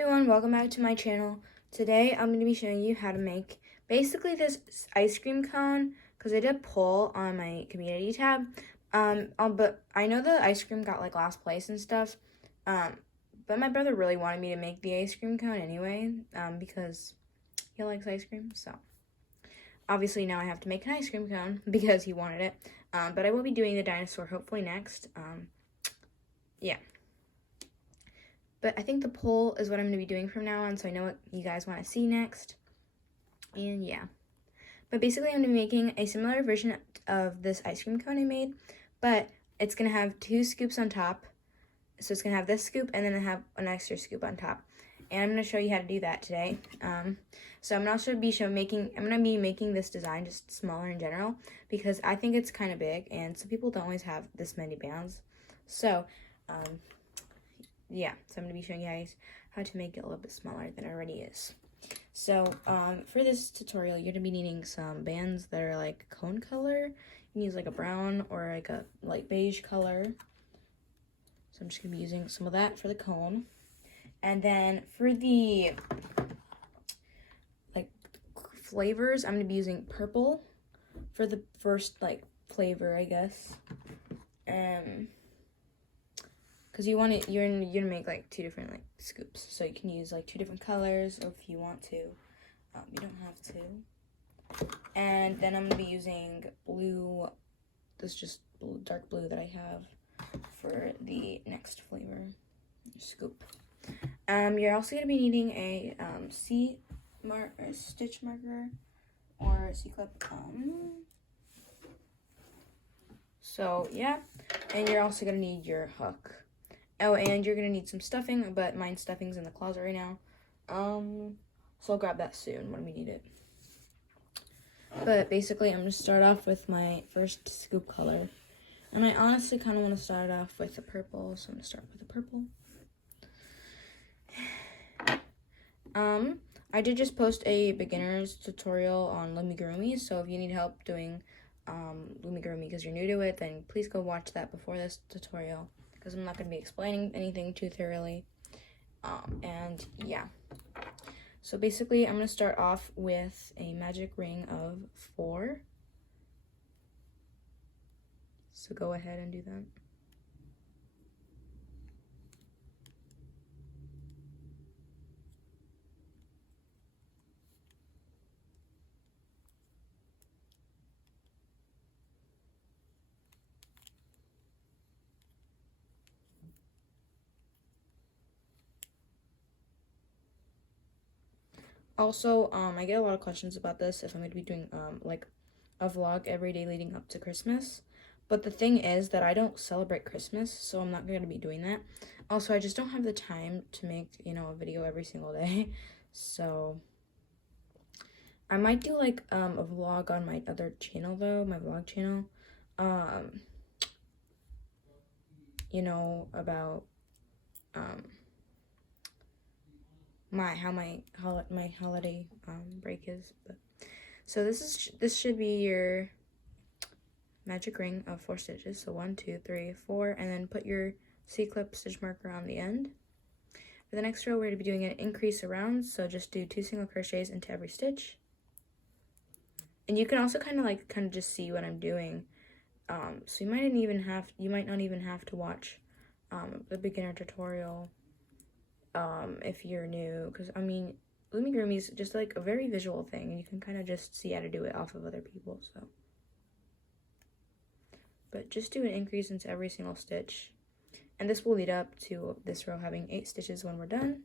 everyone, welcome back to my channel. Today I'm going to be showing you how to make basically this ice cream cone because I did a poll on my community tab. But I know the ice cream got like last place and stuff. But my brother really wanted me to make the ice cream cone anyway, because he likes ice cream. So obviously now I have to make an ice cream cone because he wanted it. But I will be doing the dinosaur hopefully next. Yeah. But I think the poll is what I'm going to be doing from now on, so I know what you guys want to see next. And yeah. But basically, I'm going to be making a similar version of this ice cream cone I made, but it's going to have 2 scoops on top. So it's going to have this scoop and then have an extra scoop on top. And I'm going to show you how to do that today. So I'm going to be making this design just smaller in general because I think it's kind of big and some people don't always have this many bands. So, yeah, so I'm going to be showing you guys how to make it a little bit smaller than it already is. So, for this tutorial, you're going to be needing some bands that are like cone color. You can use like a brown or like a light beige color. So I'm just going to be using some of that for the cone. And then for the like flavors, I'm going to be using purple for the first like flavor, I guess. Because you're gonna make like 2 different like scoops, so you can use like 2 different colors if you want to. You don't have to. And then I'm gonna be using blue. This is just dark blue that I have for the next flavor scoop. You're also gonna be needing a stitch marker or C-clip. So yeah, and you're also gonna need your hook. Oh, and you're gonna need some stuffing, but my stuffing's in the closet right now. So I'll grab that soon when we need it. But basically, I'm gonna start off with my first scoop color. And I honestly kind of want to start off with the purple, so I'm gonna start with the purple. I did just post a beginner's tutorial on Loomigurumi, so if you need help doing Loomigurumi because you're new to it, then please go watch that before this tutorial, because I'm not going to be explaining anything too thoroughly. And yeah, so basically I'm going to start off with a magic ring of 4. So go ahead and do that. Also, I get a lot of questions about this if I'm going to be doing like a vlog every day leading up to Christmas. But the thing is that I don't celebrate Christmas, so I'm not going to be doing that. Also, I just don't have the time to make, a video every single day. So I might do like a vlog on my other channel though, my vlog channel. About my holiday break is. But so this should be your magic ring of 4 stitches. So 1, 2, 3, 4, and then put your C-clip stitch marker on the end. For the next row, we're going to be doing an increase around, so just do 2 single crochets into every stitch. And you can also kind of just see what I'm doing. So you might not even have to watch the beginner tutorial if you're new, because I mean, Loomigurumi is just like a very visual thing, and you can kind of just see how to do it off of other people. So, but just do an increase into every single stitch, and this will lead up to this row having 8 stitches when we're done.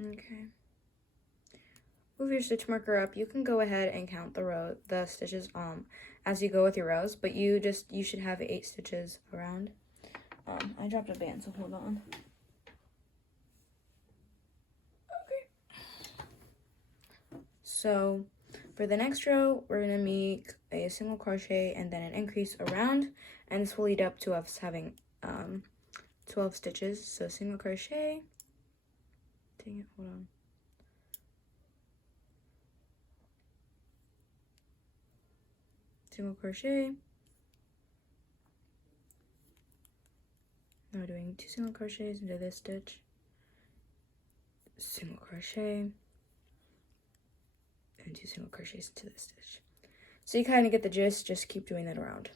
Okay. Move your stitch marker up. You can go ahead and count the stitches as you go with your rows, but you should have 8 stitches around. I dropped a band, so hold on. Okay. So for the next row, we're gonna make a single crochet and then an increase around, and this will lead up to us having 12 stitches. So single crochet, dang it, hold on. Single crochet. Now we're doing 2 single crochets into this stitch, single crochet, and 2 single crochets into this stitch. So you kind of get the gist, just keep doing that around.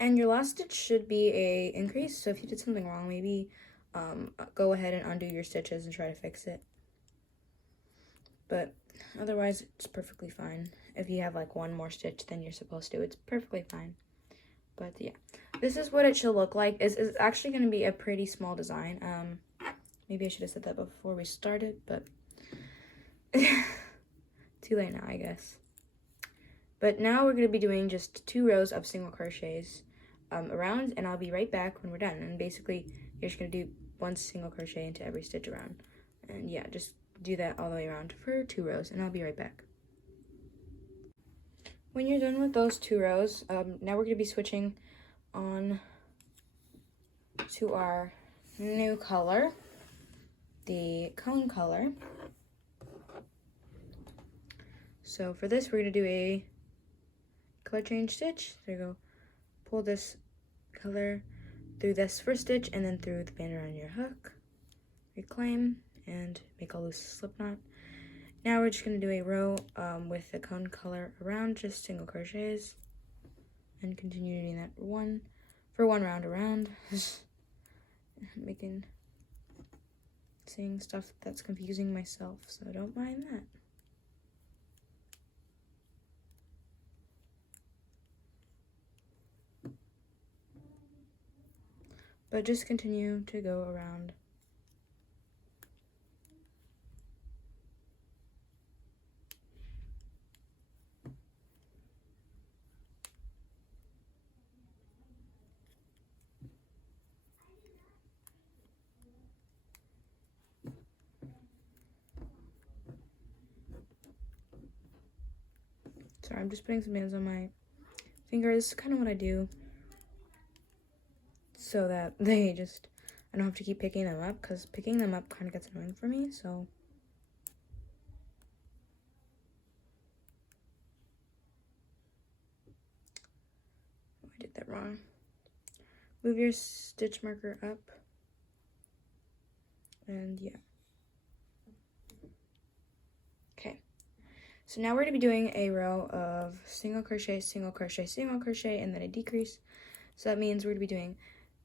And your last stitch should be a increase, so if you did something wrong, maybe go ahead and undo your stitches and try to fix it. But otherwise, it's perfectly fine. If you have like one more stitch than you're supposed to, it's perfectly fine. But yeah, this is what it should look like. It's actually going to be a pretty small design. Maybe I should have said that before we started, but too late now, I guess. But now we're going to be doing just 2 rows of single crochets around, and I'll be right back when we're done. And basically, you're just going to do 1 single crochet into every stitch around. And yeah, just do that all the way around for 2 rows, and I'll be right back. When you're done with those 2 rows, now we're going to be switching on to our new color, the cone color. So for this, we're going to do a color change stitch. There you go. Pull this color through this first stitch and then through the band around your hook. Reclaim and make a loose slip knot. Now we're just going to do a row with the cone color around, just single crochets, and continue doing that for one round around. Saying stuff that's confusing myself, so don't mind that. But just continue to go around. Sorry, I'm just putting some bands on my fingers, kind of what I do, so that I don't have to keep picking them up, because picking them up kind of gets annoying for me, so. Oh, I did that wrong. Move your stitch marker up, and yeah. Okay, so now we're going to be doing a row of single crochet, single crochet, single crochet, and then a decrease. So that means we're going to be doing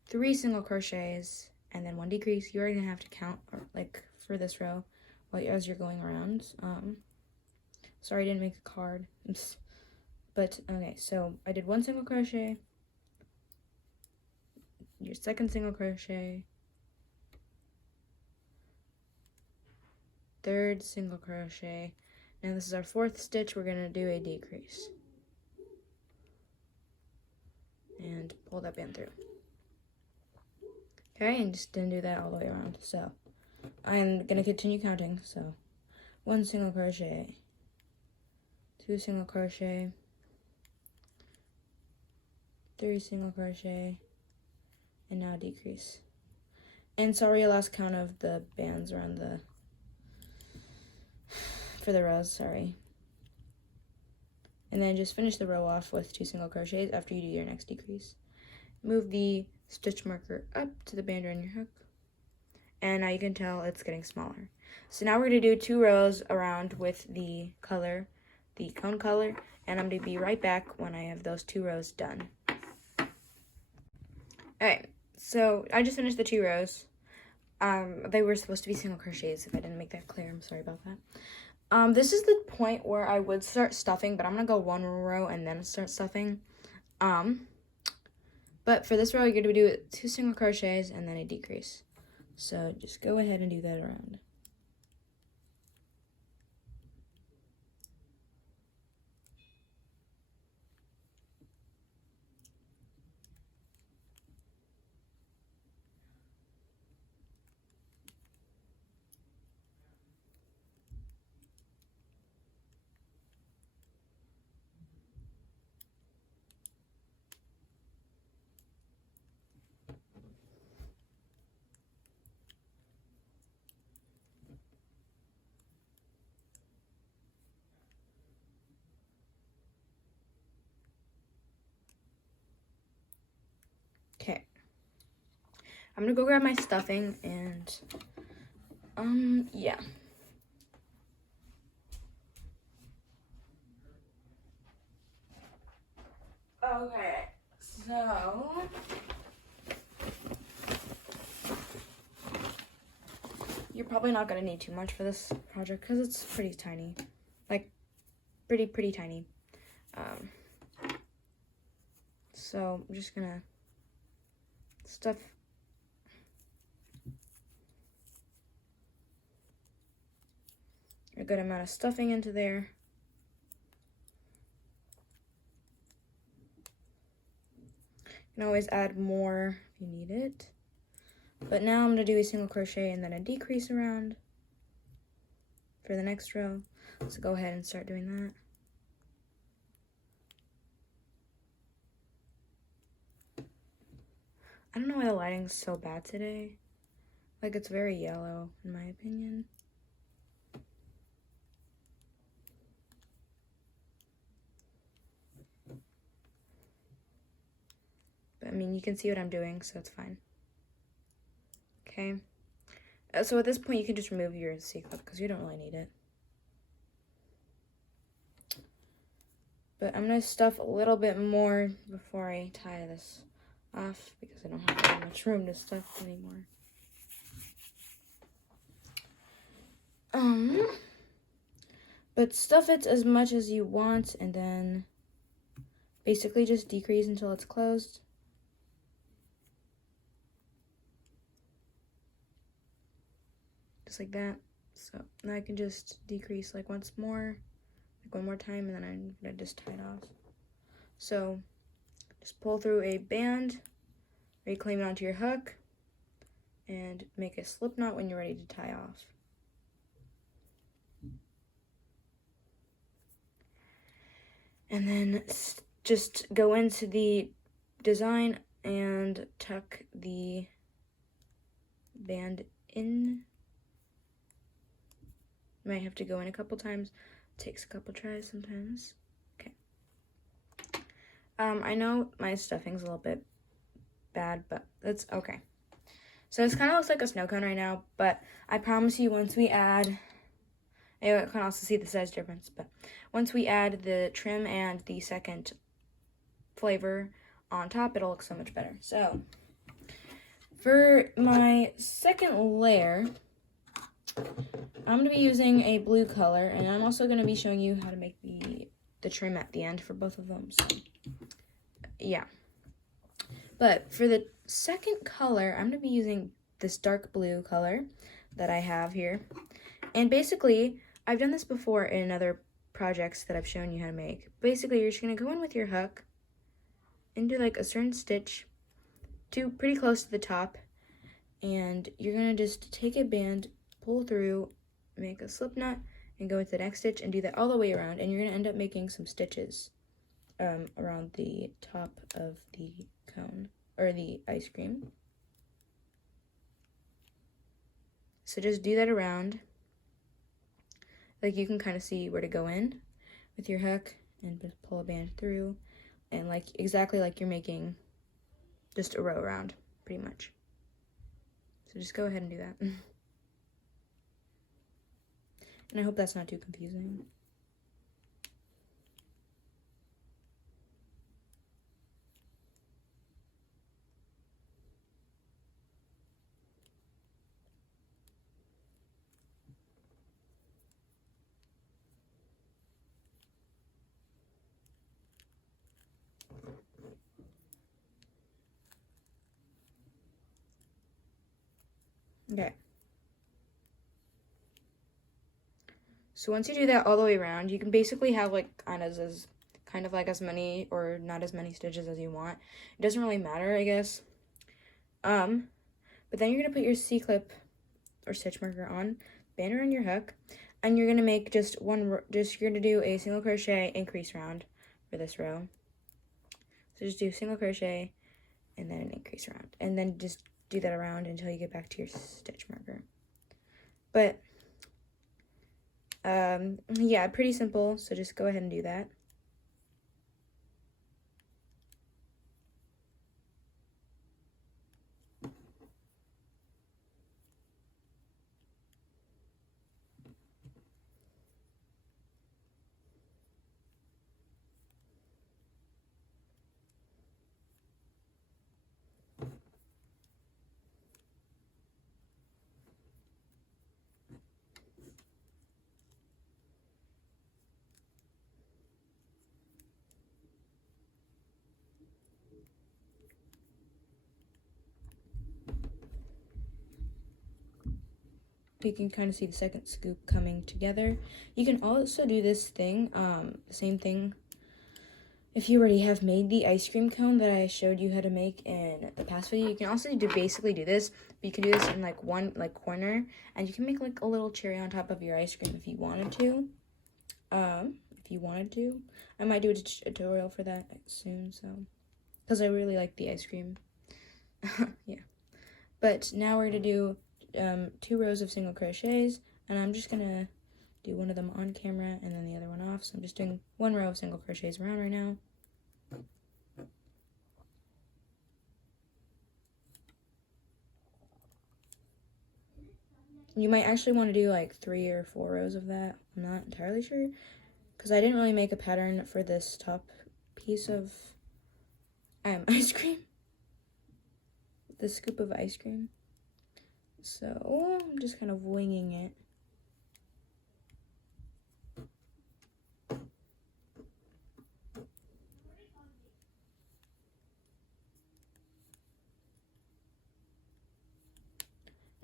3 single crochets and then 1 decrease. You're going to have to count like for this row as you're going around. Sorry I didn't make a card. But okay, so I did 1 single crochet, your second single crochet, third single crochet. Now this is our 4th stitch. We're going to do a decrease and pull that band through. Okay, and just didn't do that all the way around. So I'm going to continue counting. So 1 single crochet, 2 single crochet, 3 single crochet, and now decrease. And sorry, I lost count of the bands around for the rows, sorry. And then just finish the row off with 2 single crochets after you do your next decrease. Move the stitch marker up to the band around your hook, and now you can tell it's getting smaller. So now we're going to do 2 rows around with the color, the cone color, and I'm going to be right back when I have those 2 rows done. Alright, so I just finished the 2 rows. They were supposed to be single crochets. If I didn't make that clear, I'm sorry about that. This is the point where I would start stuffing, but I'm going to go 1 row and then start stuffing. But for this row, you're going to do 2 single crochets and then a decrease. So just go ahead and do that around. I'm gonna go grab my stuffing and, yeah. Okay, so you're probably not gonna need too much for this project because it's pretty tiny, like pretty tiny. So I'm just gonna stuff a good amount of stuffing into there. You can always add more if you need it. But now I'm gonna do a single crochet and then a decrease around for the next row. So go ahead and start doing that. I don't know why the lighting's so bad today. Like, it's very yellow, in my opinion. But, I mean, you can see what I'm doing, so it's fine. Okay. So at this point, you can just remove your C-clip because you don't really need it. But I'm going to stuff a little bit more before I tie this off because I don't have very much room to stuff anymore. But stuff it as much as you want and then basically just decrease until it's closed. Just like that. So now I can just decrease like once more, like one more time, and then I'm gonna just tie it off. So just pull through a band, reclaim it onto your hook, and make a slip knot when you're ready to tie off. And then just go into the design and tuck the band in. You might have to go in a couple times. It takes a couple tries sometimes. Okay. I know my stuffing's a little bit bad, but that's okay. So this kind of looks like a snow cone right now, but I promise you once we add, you can also see the size difference, but once we add the trim and the second flavor on top, it'll look so much better. So for my second layer, I'm going to be using a blue color, and I'm also going to be showing you how to make the trim at the end for both of them. So yeah. But for the second color, I'm going to be using this dark blue color that I have here. And basically, I've done this before in other projects that I've shown you how to make. Basically, you're just going to go in with your hook and do like a certain stitch to pretty close to the top. And you're going to just take a band, pull through, make a slip knot, and go into the next stitch and do that all the way around. And you're going to end up making some stitches around the top of the cone or the ice cream. So just do that around. Like you can kind of see where to go in with your hook and just pull a band through, and like exactly like you're making just a row around, pretty much. So just go ahead and do that. And I hope that's not too confusing. Okay. So once you do that all the way around, you can basically have like kind of like as many or not as many stitches as you want. It doesn't really matter, I guess. But then you're gonna put your C-clip or stitch marker on, band around your hook, and you're gonna make just you're gonna do a single crochet increase round for this row. So just do single crochet and then an increase round, and then just do that around until you get back to your stitch marker. But yeah, pretty simple, so just go ahead and do that. you can kind of see the second scoop coming together. You can also do this thing, same thing. If you already have made the ice cream cone that I showed you how to make in the past video, you can also basically do this. But you can do this in like one corner, and you can make like a little cherry on top of your ice cream if you wanted to. I might do a tutorial for that soon, so because I really like the ice cream. Yeah. But now we're gonna do 2 rows of single crochets, and I'm just gonna do one of them on camera and then the other one off. So I'm just doing 1 row of single crochets around right now. You might actually want to do like 3 or 4 rows of that. I'm not entirely sure, because I didn't really make a pattern for this top piece of ice cream. The scoop of ice cream. So I'm just kind of winging it.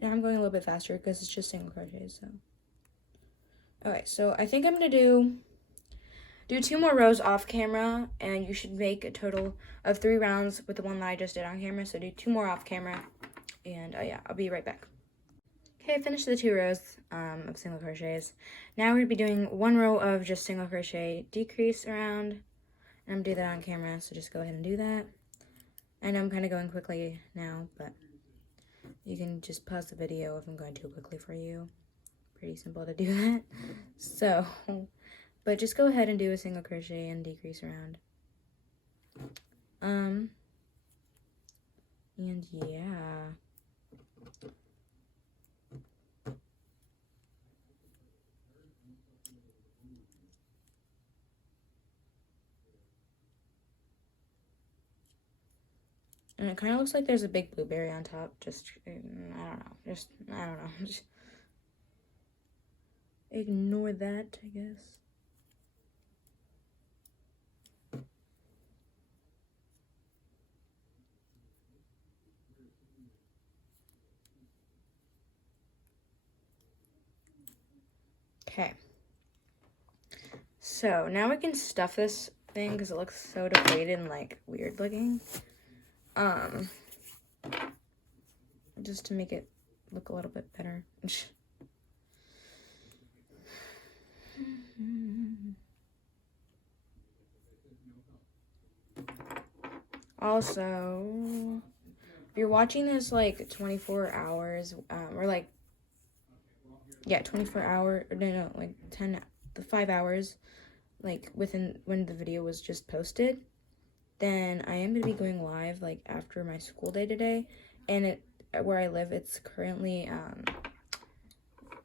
And I'm going a little bit faster because it's just single crochets, so. Okay, so I think I'm gonna do 2 more rows off camera, and you should make a total of 3 rounds with the one that I just did on camera. So do 2 more off camera, and yeah, I'll be right back. Okay, I finished the 2 rows of single crochets. Now we're gonna be doing 1 row of just single crochet decrease around, and I'm gonna do that on camera. So just go ahead and do that. I know I'm kind of going quickly now, but you can just pause the video if I'm going too quickly for you. Pretty simple to do that. So, but just go ahead and do a single crochet and decrease around. And yeah. And it kind of looks like there's a big blueberry on top. Just, I don't know. Just ignore that, I guess. Okay. So now we can stuff this thing because it looks so deflated and like weird looking. Just to make it look a little bit better. Also, if you're watching this like 24 hours, or like, yeah, 24 hour, no, like 5 hours, like within when the video was just posted, then I am going to be going live like after my school day today, and where I live, it's currently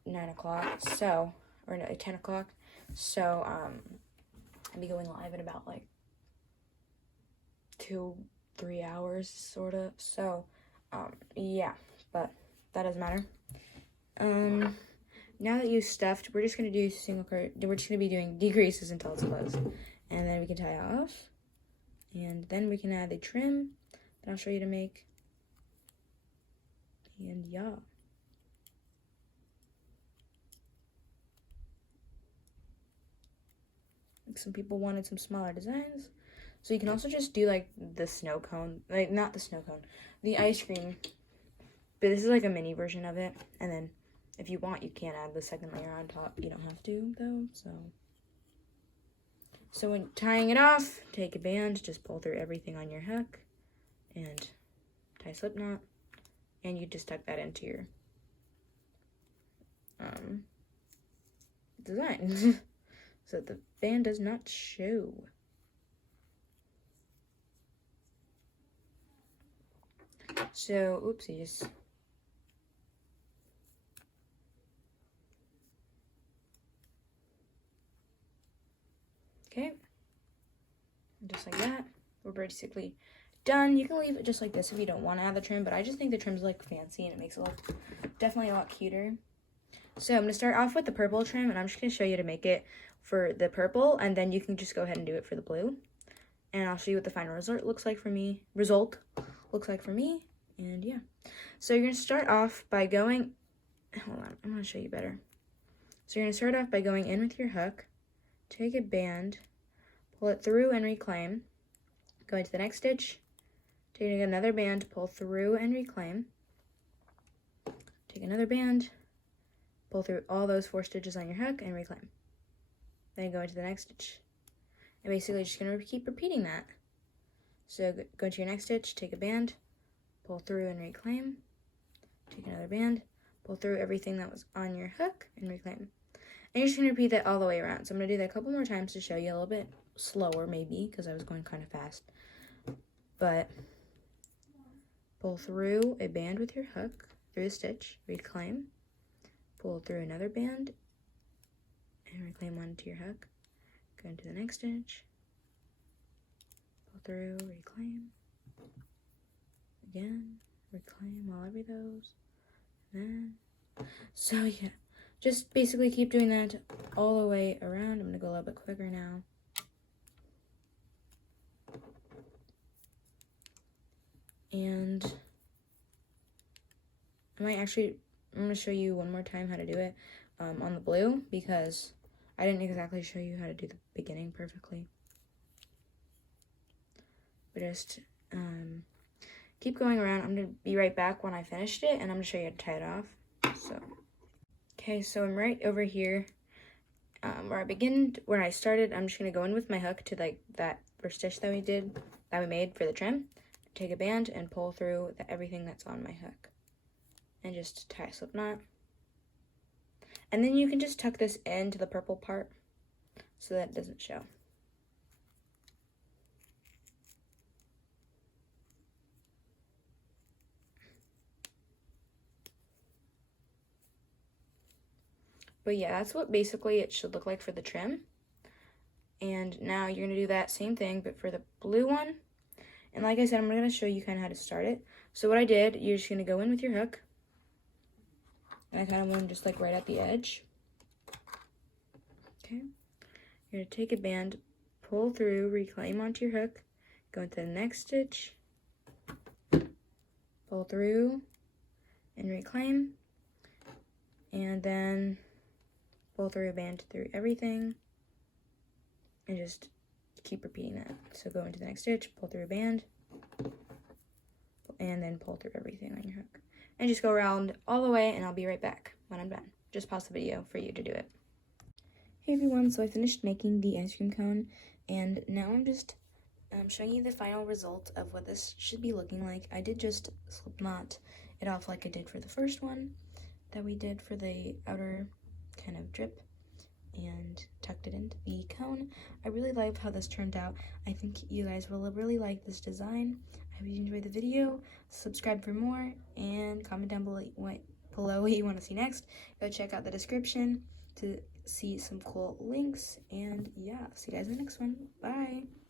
9 o'clock, so, or no, 10 o'clock, so I'll be going live in about like 2-3 hours, sort of. So yeah, but that doesn't matter. Now that you've stuffed, we're just gonna do we're just gonna be doing decreases until it's closed, and then we can tie off, and then we can add the trim that I'll show you to make, and yeah. Like some people wanted some smaller designs. So you can also just do like the snow cone, like not the snow cone, the ice cream. But this is like a mini version of it. And then if you want, you can add the second layer on top. You don't have to though, So when tying it off, take a band, just pull through everything on your hook and tie a slip knot. And you just tuck that into your design. So the band does not show. So, oopsies. Okay. Just like that. We're basically done. You can leave it just like this if you don't want to add the trim, but I just think the trim's like fancy and it makes it look definitely a lot cuter. So I'm going to start off with the purple trim, and I'm just going to show you to make it for the purple, and then you can just go ahead and do it for the blue. And I'll show you what the final result looks like for me. And yeah. So you're going to start off by going hold on, I'm going to show you better. So you're going to start off by going in with your hook, take a band, pull it through and reclaim, go into the next stitch, take another band, pull through and reclaim, take another band, pull through all those 4 stitches on your hook and reclaim. Then go into the next stitch. And basically just going to keep repeating that. So go to your next stitch, take a band, pull through and reclaim, take another band, pull through everything that was on your hook and reclaim. And you're just going to repeat that all the way around. So I'm going to do that a couple more times to show you a little bit slower maybe, because I was going kind of fast. But pull through a band with your hook through the stitch, reclaim, pull through another band, and reclaim onto your hook. Go into the next stitch, pull through, reclaim, again, reclaim all over those, and then, so yeah, just basically keep doing that all the way around. I'm going to go a little bit quicker now. And I'm going to show you one more time how to do it on the blue, because I didn't exactly show you how to do the beginning perfectly. But just keep going around. I'm going to be right back when I finished it, and I'm going to show you how to tie it off. So, okay, so I'm right over here where I started. I'm just going to go in with my hook to like that first stitch that we made for the trim. Take a band and pull through everything that's on my hook. And just tie a slip knot. And then you can just tuck this into the purple part so that it doesn't show. But yeah, that's what basically it should look like for the trim. And now you're going to do that same thing, but for the blue one. And like I said, I'm going to show you kind of how to start it. So what I did, you're just going to go in with your hook. And I kind of went just like right at the edge. Okay. You're going to take a band, pull through, reclaim onto your hook, go into the next stitch, pull through, and reclaim. And then pull through a band through everything. And just keep repeating that. So go into the next stitch, pull through a band, and then pull through everything on your hook. And just go around all the way, and I'll be right back when I'm done. Just pause the video for you to do it. Hey everyone, so I finished making the ice cream cone, and now I'm just showing you the final result of what this should be looking like. I did just slip knot it off like I did for the first one that we did for the outer kind of drip, and tucked it into the cone. I really love how this turned out. I think you guys will really like this design. I hope you enjoyed the video. Subscribe for more, and comment down below what you want to see next. Go check out the description to see some cool links, and yeah, see you guys in the next one. Bye!